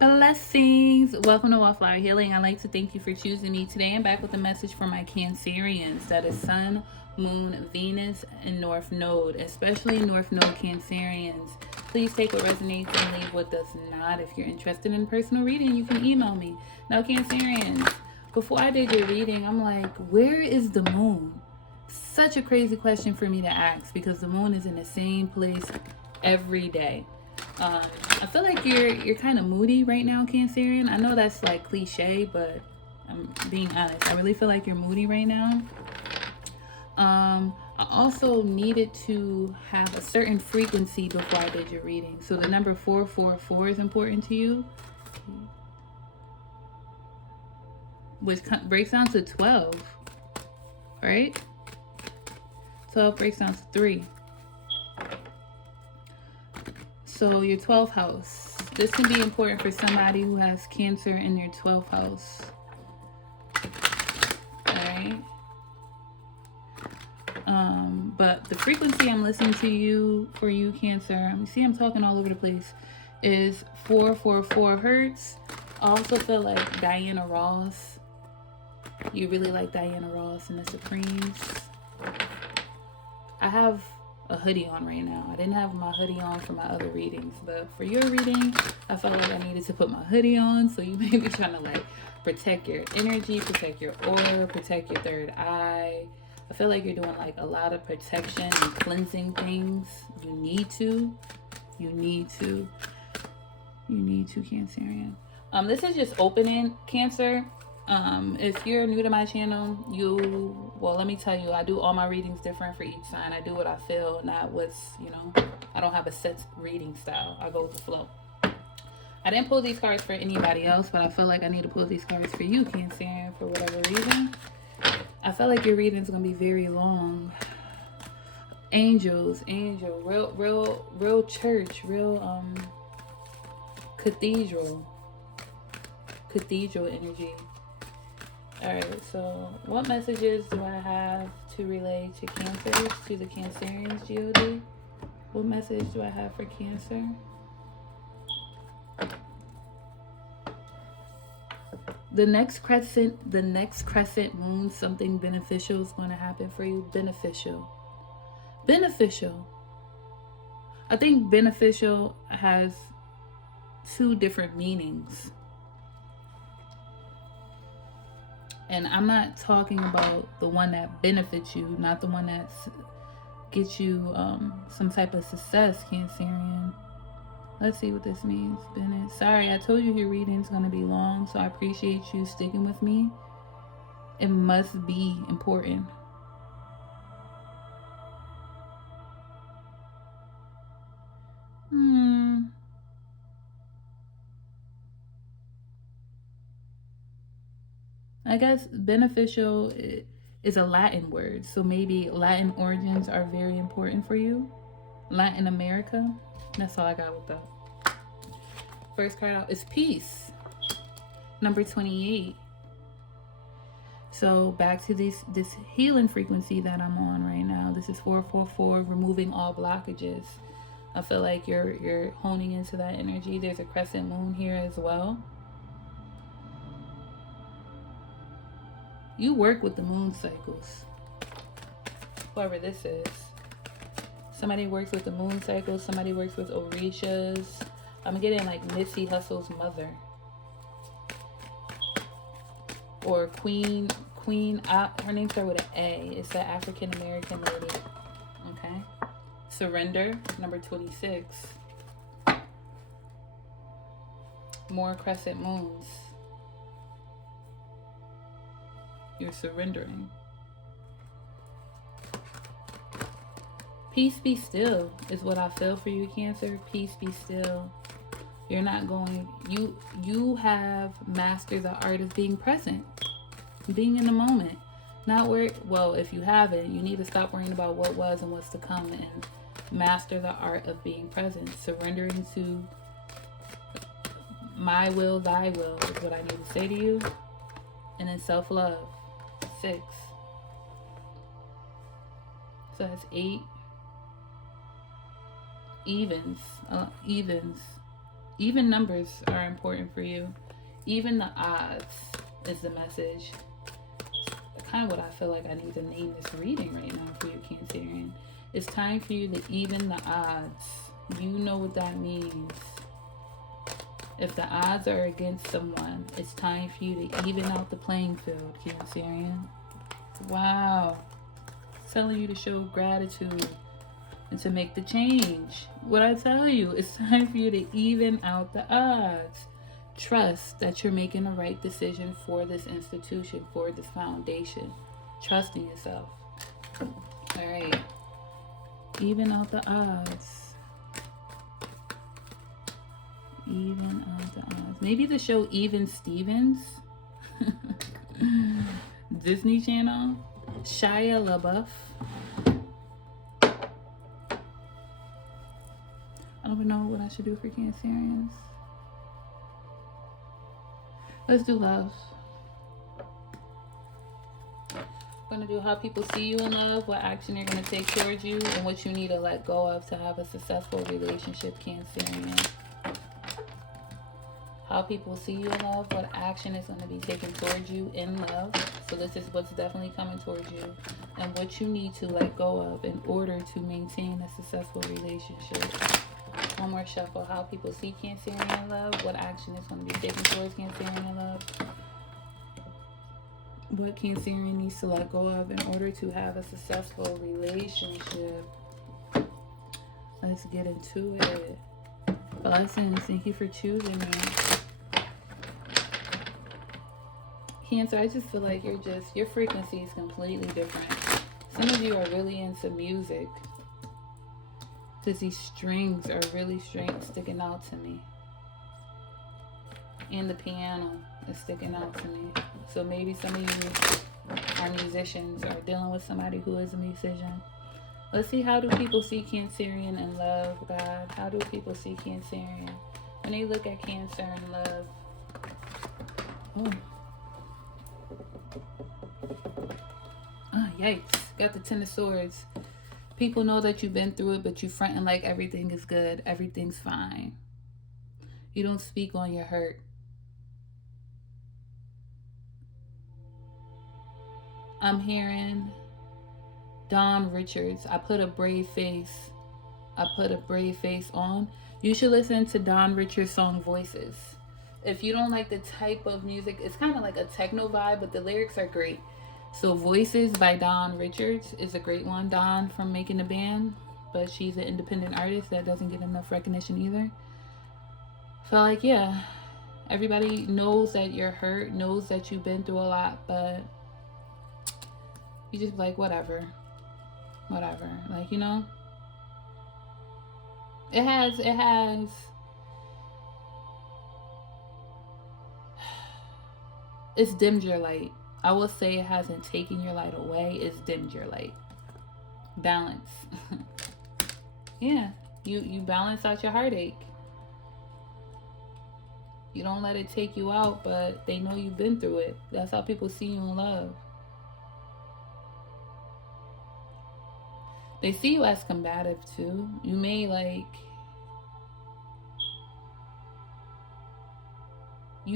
Blessings. Welcome to Wallflower Healing. I'd like to thank you for choosing me. Today I'm back with a message for my Cancerians. That is Sun, Moon, Venus, and North Node, especially North Node Cancerians. Please take what resonates and leave what does not. If you're interested in personal reading, you can email me. Now, Cancerians, before I did your reading, I'm like, where is the moon? Such a crazy question for me to ask because the moon is in the same place every day. I feel like you're kind of moody right now, Cancerian. I know that's like cliche, but I'm being honest. I really feel like you're moody right now. I also needed to have a certain frequency before I did your reading. So the number 444 is important to you, which breaks down to 12, right? 12 breaks down to 3. So your 12th house. This can be important for somebody who has Cancer in their 12th house. Alright. But the frequency I'm listening to you for you, Cancer, you see I'm talking all over the place, is 444 hertz. I also feel like Diana Ross. You really like Diana Ross and the Supremes. I have a hoodie on right now. I didn't have my hoodie on for my other readings, but for your reading, I felt like I needed to put my hoodie on. So you may be trying to like protect your energy, protect your aura, protect your third eye. I feel like you're doing like a lot of protection and cleansing things. You need to, Cancerian. This is just opening, Cancer. If you're new to my channel, let me tell you, I do all my readings different for each sign. I do what I feel, not what's, I don't have a set reading style. I go with the flow. I didn't pull these cards for anybody else, but I feel like I need to pull these cards for you, Cancer, for whatever reason. I feel like your reading is going to be very long. Angel, real church, real, cathedral energy. Alright, so what messages do I have to relay to Cancer, to the Cancerians, GOD? What message do I have for Cancer? The next crescent moon, something beneficial is going to happen for you. Beneficial. I think beneficial has two different meanings. And I'm not talking about the one that benefits you, not the one that gets you some type of success, Cancerian. Let's see what this means. Sorry, I told you your reading's going to be long, so I appreciate you sticking with me. It must be important. I guess beneficial is a Latin word, so maybe Latin origins are very important for you. Latin America. That's all I got with that. First card out is peace. Number 28. So back to this healing frequency that I'm on right now. This is 444, removing all blockages. I feel like you're honing into that energy. There's a crescent moon here as well. You work with the moon cycles. Whoever this is. Somebody works with the moon cycles. Somebody works with Orishas. I'm getting like Nipsey Hussle's mother. Or Queen, her name starts with an A. It's an African American lady. Okay. Surrender, number 26. More crescent moons. You're surrendering. Peace be still is what I feel for you, Cancer. Peace be still. You're not going, you have mastered the art of being present, being in the moment. Not worry, well, if you haven't, you need to stop worrying about what was and what's to come and master the art of being present. Surrendering to my will, thy will is what I need to say to you. And then self-love. 6. So that's 8. Evens. Even numbers are important for you. Even the odds is the message. Kind of what I feel like I need to name this reading right now for you, Cancerian. It's time for you to even the odds. You know what that means. If the odds are against someone, it's time for you to even out the playing field, Cancerian. Wow. It's telling you to show gratitude and to make the change. What I tell you, it's time for you to even out the odds. Trust that you're making the right decision for this institution, for this foundation. Trust in yourself. All right. Even out the odds. Even out the odds. Maybe the show Even Stevens. Disney Channel. Shia LaBeouf. I don't even know what I should do for Cancerians. Let's do love. I'm going to do how people see you in love, what action you're going to take towards you, and what you need to let go of to have a successful relationship, Cancerian. How people see you in love, what action is going to be taken towards you in love. So this is what's definitely coming towards you. And what you need to let go of in order to maintain a successful relationship. One more shuffle. How people see Cancerian in love, what action is going to be taken towards Cancerian in love. What Cancerian needs to let go of in order to have a successful relationship. Let's get into it. Blessings. Thank you for choosing me. Cancer, I just feel like your frequency is completely different. Some of you are really into music. Because these strings are really sticking out to me. And the piano is sticking out to me. So maybe some of you are musicians or dealing with somebody who is a musician. Let's see, how do people see Cancerian in love, God? How do people see Cancerian? When they look at Cancer in love. Oh. Ah, yikes. Got the Ten of Swords. People know that you've been through it, but you fronting like everything is good. Everything's fine. You don't speak on your hurt. I'm hearing Dawn Richards. I put a brave face on. You should listen to Dawn Richards' song Voices. If you don't like the type of music, it's kind of like a techno vibe, but the lyrics are great. So Voices by Dawn Richards is a great one. Dawn from Making the Band, but she's an independent artist that doesn't get enough recognition either. Felt like, yeah, everybody knows that you're hurt, knows that you've been through a lot, but you just like, whatever. Like, you know, it has it's dimmed your light. I will say it hasn't taken your light away. It's dimmed your light. Balance. Yeah, you balance out your heartache. You don't let it take you out, but they know you've been through it. That's how people see you in love. They see you as combative too. You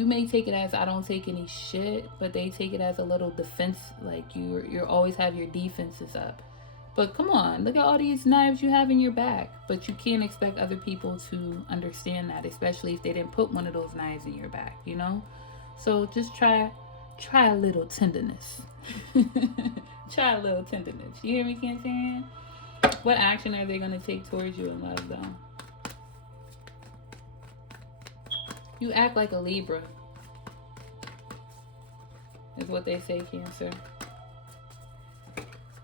may take it as I don't take any shit, but they take it as a little defense, like you're always have your defenses up. But come on, look at all these knives you have in your back. But you can't expect other people to understand that, especially if they didn't put one of those knives in your back, you know? So just try a little tenderness. Try a little tenderness. You hear me, Cancerian? What action are they going to take towards you in love, though? You act like a Libra, is what they say, Cancer.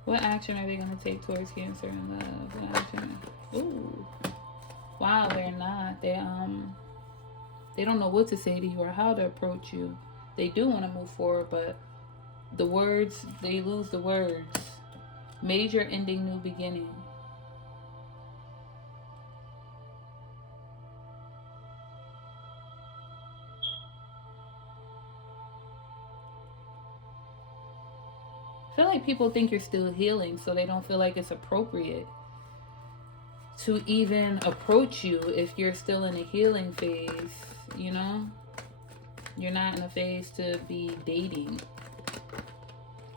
What action are they going to take towards Cancer in love? What action? Ooh. Wow, they're not. They don't know what to say to you or how to approach you. They do want to move forward, but the words, they lose the words. Major ending, new beginning. I feel like people think you're still healing, so they don't feel like it's appropriate to even approach you if you're still in a healing phase, you know? You're not in a phase to be dating.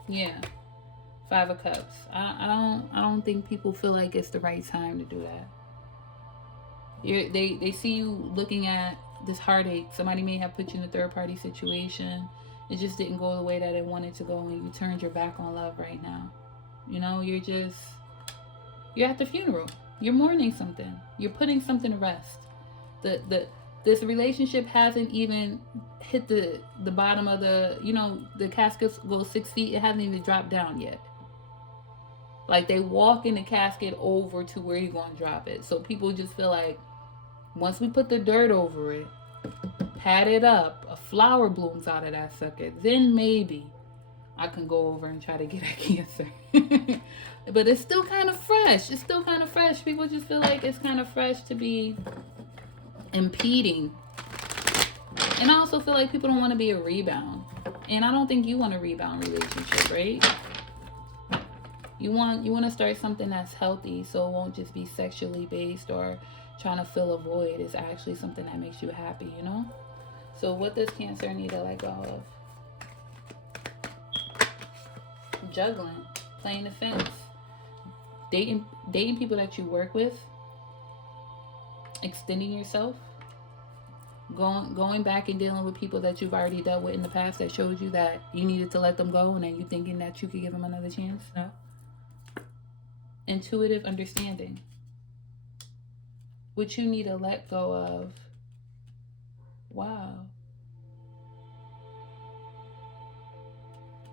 Yeah. 5 of Cups. I don't think people feel like it's the right time to do that. They see you looking at this heartache. Somebody may have put you in a third party situation. It just didn't go the way that it wanted to go, and you turned your back on love right now. You know, you're at the funeral. You're mourning something. You're putting something to rest. This relationship hasn't even hit the bottom of the, you know, the casket goes 6 feet. It hasn't even dropped down yet. Like, they walk in the casket over to where you're going to drop it. So people just feel like, once we put the dirt over it, pat it up, a flower blooms out of that sucker, then maybe I can go over and try to get at Cancer. But it's still kind of fresh. It's still kind of fresh. People just feel like it's kind of fresh to be impeding. And I also feel like people don't want to be a rebound. And I don't think you want a rebound relationship, right? You want to start something that's healthy, so it won't just be sexually based or trying to fill a void. It's actually something that makes you happy, you know? So what does Cancer need to let go of? Juggling, playing the fence, dating people that you work with, extending yourself, going back and dealing with people that you've already dealt with in the past that showed you that you needed to let them go, and then you thinking that you could give them another chance. No. Intuitive understanding. What you need to let go of. Wow.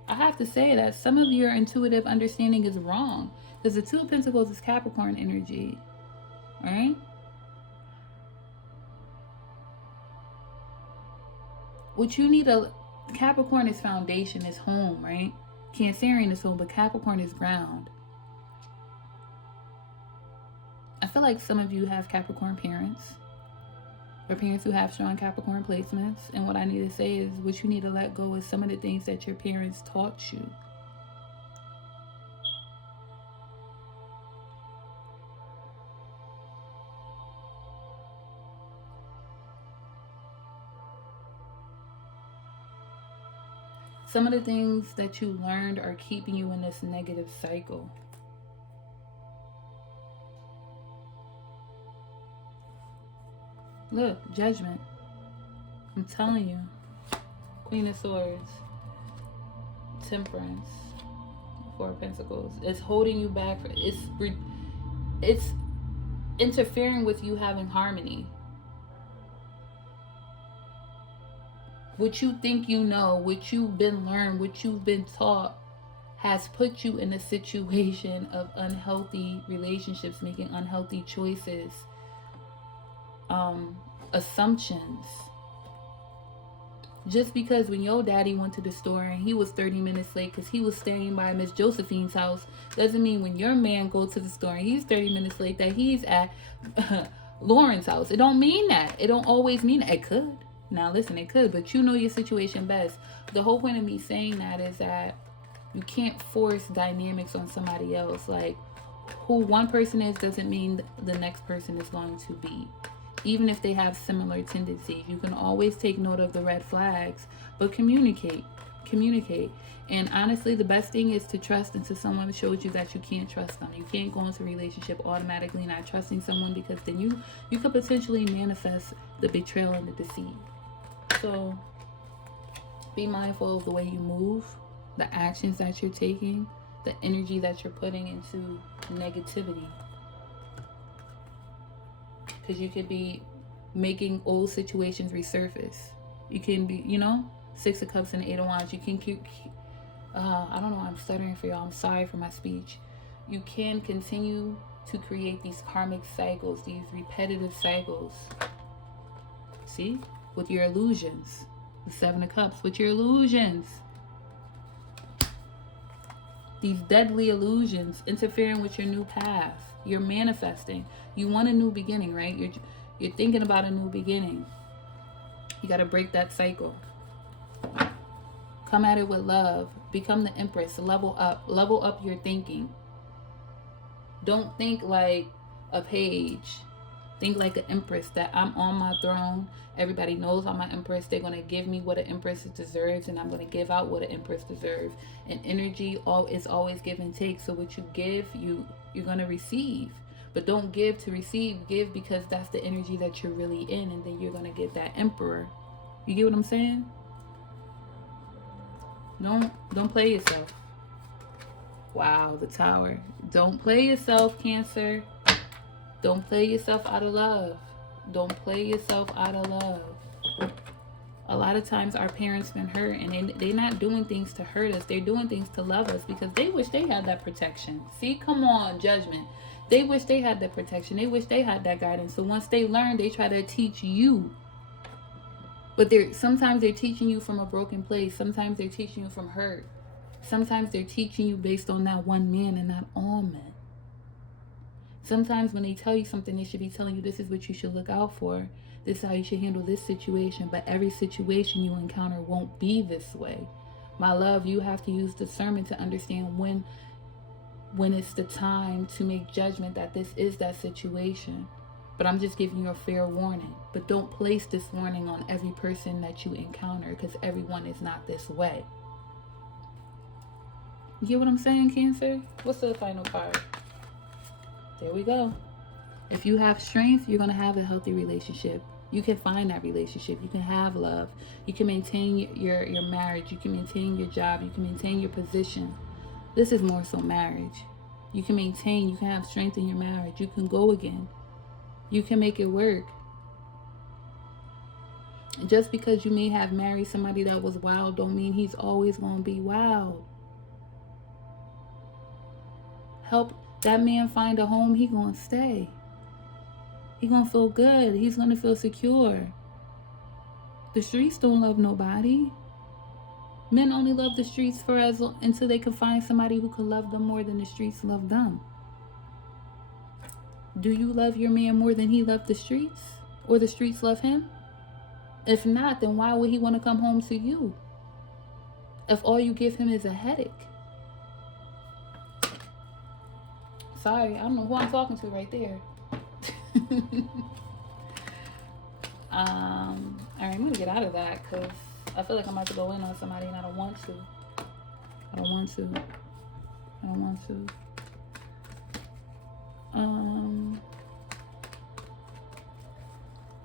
I have to say that some of your intuitive understanding is wrong, because the 2 of Pentacles is Capricorn energy, right? What you need to, Capricorn is foundation, is home, right? Cancerian is home, but Capricorn is ground. I feel like some of you have Capricorn parents, or parents who have strong Capricorn placements. And what I need to say is, what you need to let go is some of the things that your parents taught you. Some of the things that you learned are keeping you in this negative cycle. Look, Judgment. I'm telling you. Queen of Swords. Temperance. 4 of Pentacles. It's holding you back. It's interfering with you having harmony. What you think you know, what you've been learned, what you've been taught, has put you in a situation of unhealthy relationships, making unhealthy choices, assumptions. Just because when your daddy went to the store and he was 30 minutes late because he was staying by Miss Josephine's house, doesn't mean when your man goes to the store and he's 30 minutes late that he's at Lauren's house. It don't mean that. It don't always mean that. It could. Now listen, it could, but you know your situation best. The whole point of me saying that is that you can't force dynamics on somebody else. Like, who one person is doesn't mean the next person is going to be. Even if they have similar tendencies, you can always take note of the red flags, but communicate. And honestly, the best thing is to trust into someone who shows you that you can't trust them. You can't go into a relationship automatically not trusting someone, because then you could potentially manifest the betrayal and the deceit. So be mindful of the way you move, the actions that you're taking, the energy that you're putting into negativity. Because you could be making old situations resurface. You can be, 6 of Cups and 8 of Wands. You can keep, I don't know, I'm stuttering for y'all. I'm sorry for my speech. You can continue to create these karmic cycles, these repetitive cycles. See? With your illusions. The 7 of Cups. With your illusions. These deadly illusions interfering with your new path. You're manifesting. You want a new beginning, right? You're thinking about a new beginning. You got to break that cycle. Come at it with love. Become the Empress. Level up. Level up your thinking. Don't think like a page. Think like an empress, that I'm on my throne. Everybody knows I'm an empress. They're going to give me what an empress deserves, and I'm going to give out what an empress deserves. And energy is always give and take. So what you give, you're going to receive. But don't give to receive. Give because that's the energy that you're really in, and then you're going to get that emperor. You get what I'm saying? Don't play yourself. Wow, the Tower. Don't play yourself, Cancer. Don't play yourself out of love. Don't play yourself out of love. A lot of times our parents been hurt, and they're not doing things to hurt us. They're doing things to love us because they wish they had that protection. See, come on, Judgment. They wish they had that protection. They wish they had that guidance. So once they learn, they try to teach you. But sometimes they're teaching you from a broken place. Sometimes they're teaching you from hurt. Sometimes they're teaching you based on that one man and not all men. Sometimes when they tell you something, they should be telling you this is what you should look out for. This is how you should handle this situation. But every situation you encounter won't be this way. My love, you have to use discernment to understand when it's the time to make judgment that this is that situation. But I'm just giving you a fair warning. But don't place this warning on every person that you encounter, because everyone is not this way. You get what I'm saying, Cancer? What's the final card? There we go. If you have strength, you're going to have a healthy relationship. You can find that relationship. You can have love. You can maintain your marriage. You can maintain your job. You can maintain your position. This is more so marriage. You can have strength in your marriage. You can go again. You can make it work. Just because you may have married somebody that was wild don't mean he's always going to be wild. Help that man find a home, he gonna stay. He gonna feel good. He's gonna feel secure. The streets don't love nobody. Men only love the streets until they can find somebody who can love them more than the streets love them. Do you love your man more than he loved the streets? Or the streets love him? If not, then why would he want to come home to you? If all you give him is a headache. Sorry, I don't know who I'm talking to right there. Alright, I'm gonna get out of that because I feel like I'm about to go in on somebody and I don't want to.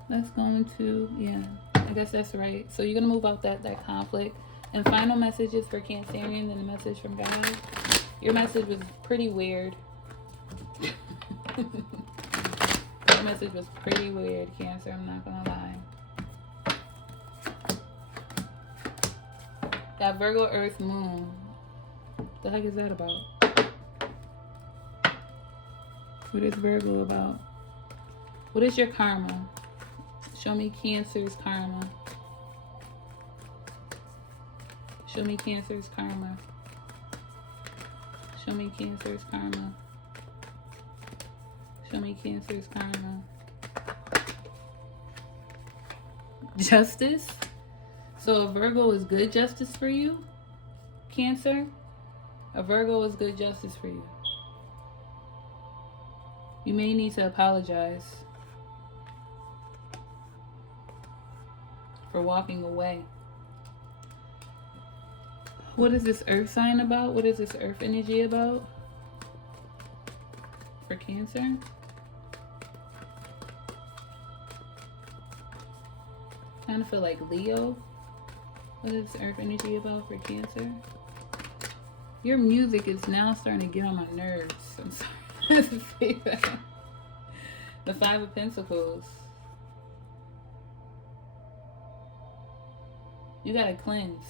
That's going to, yeah, I guess that's right. So you're gonna move out that conflict. And final messages for Cancerians and a message from God. Your message was pretty weird. Your message was pretty weird, Cancer, I'm not gonna lie. That Virgo Earth Moon. The heck is that about? What is Virgo about? What is your karma? Show me Cancer's karma. Show me Cancer's karma. Show me Cancer's karma. Show me Cancer's karma. Justice? So a Virgo is good justice for you? Cancer? A Virgo is good justice for you. You may need to apologize for walking away. What is this earth sign about? What is this earth energy about? For Cancer? Kind of feel like Leo. What is earth energy about for Cancer? Your music is now starting to get on my nerves. I'm sorry to say that. The Five of Pentacles. You gotta cleanse.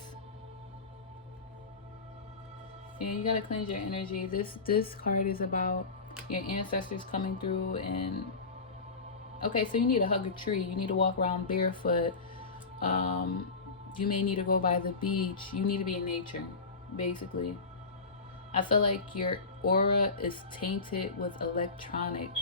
Yeah, you gotta cleanse your energy. This card is about your ancestors coming through and okay, so you need to hug a tree. You need to walk around barefoot. You may need to go by the beach. You need to be in nature, basically. I feel like your aura is tainted with electronics.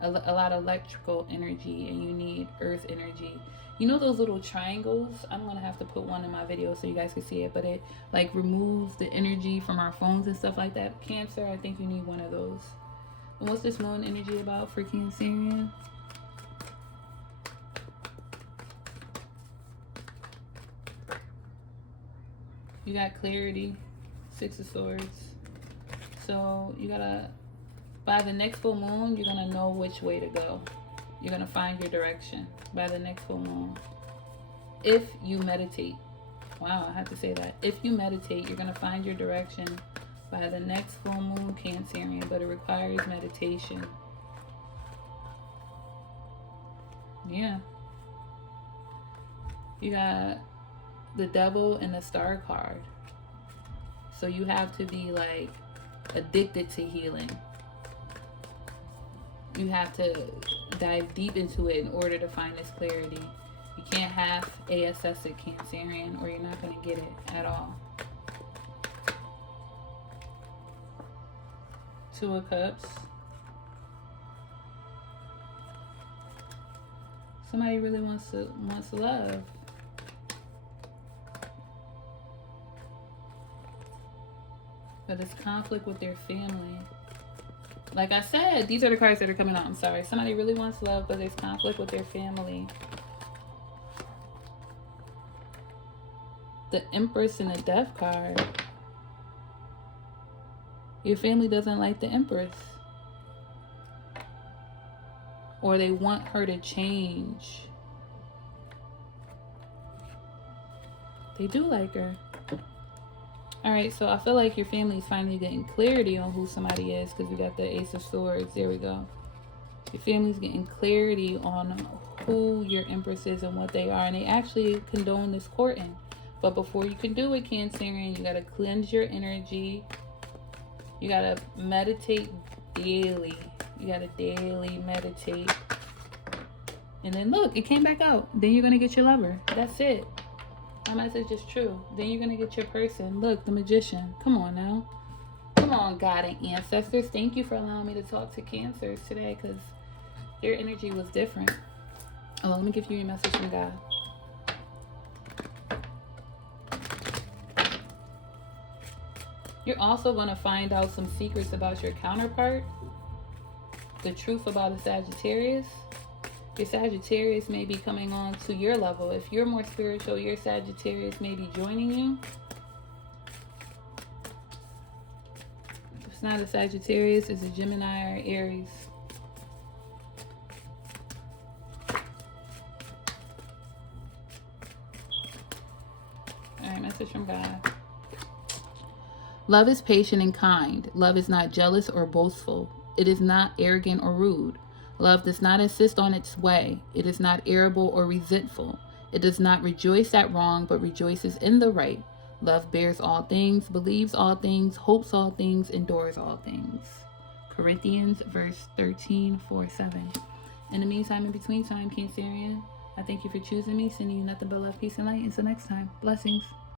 A lot of electrical energy, and you need earth energy. You know those little triangles? I'm gonna have to put one in my video so you guys can see it, but it like removes the energy from our phones and stuff like that. Cancer, I think you need one of those. And what's this moon energy about for Cancerian? You got clarity, 6 of Swords. So you gotta, by the next full moon, you're gonna know which way to go. You're gonna find your direction by the next full moon. If you meditate. Wow, I have to say that. If you meditate, you're gonna find your direction by the next full moon, Cancerian, but it requires meditation. Yeah. You got the Devil and the Star card. So you have to be like addicted to healing. You have to dive deep into it in order to find this clarity. You can't have ASS at Cancerian, or you're not going to get it at all. 2 of Cups. Somebody really wants love. But it's conflict with their family. Like I said, these are the cards that are coming out. I'm sorry. Somebody really wants love, but there's conflict with their family. The Empress and the Death card. Your family doesn't like the Empress. Or they want her to change. They do like her. Alright, so I feel like your family is finally getting clarity on who somebody is, because we got the Ace of Swords. There we go. Your family's getting clarity on who your Empress is and what they are. And they actually condone this courting. But before you can do it, Cancerian, you got to cleanse your energy. You got to meditate daily. You got to daily meditate. And then look, it came back out. Then you're going to get your lover. That's it. My message is true. Then you're going to get your person. Look, the Magician. Come on now. Come on, God and ancestors. Thank you for allowing me to talk to Cancers today, because their energy was different. Oh, let me give you your message from God. You're also going to find out some secrets about your counterpart. The truth about a Sagittarius. Your Sagittarius may be coming on to your level. If you're more spiritual, your Sagittarius may be joining you. If it's not a Sagittarius, it's a Gemini or Aries. Alright, message from God. Love is patient and kind. Love is not jealous or boastful. It is not arrogant or rude. Love does not insist on its way. It is not irritable or resentful. It does not rejoice at wrong, but rejoices in the right. Love bears all things, believes all things, hopes all things, endures all things. Corinthians verse 13:4-7. In the meantime, in between time, Cancerian, I thank you for choosing me, sending you nothing but love, peace, and light. Until next time, blessings.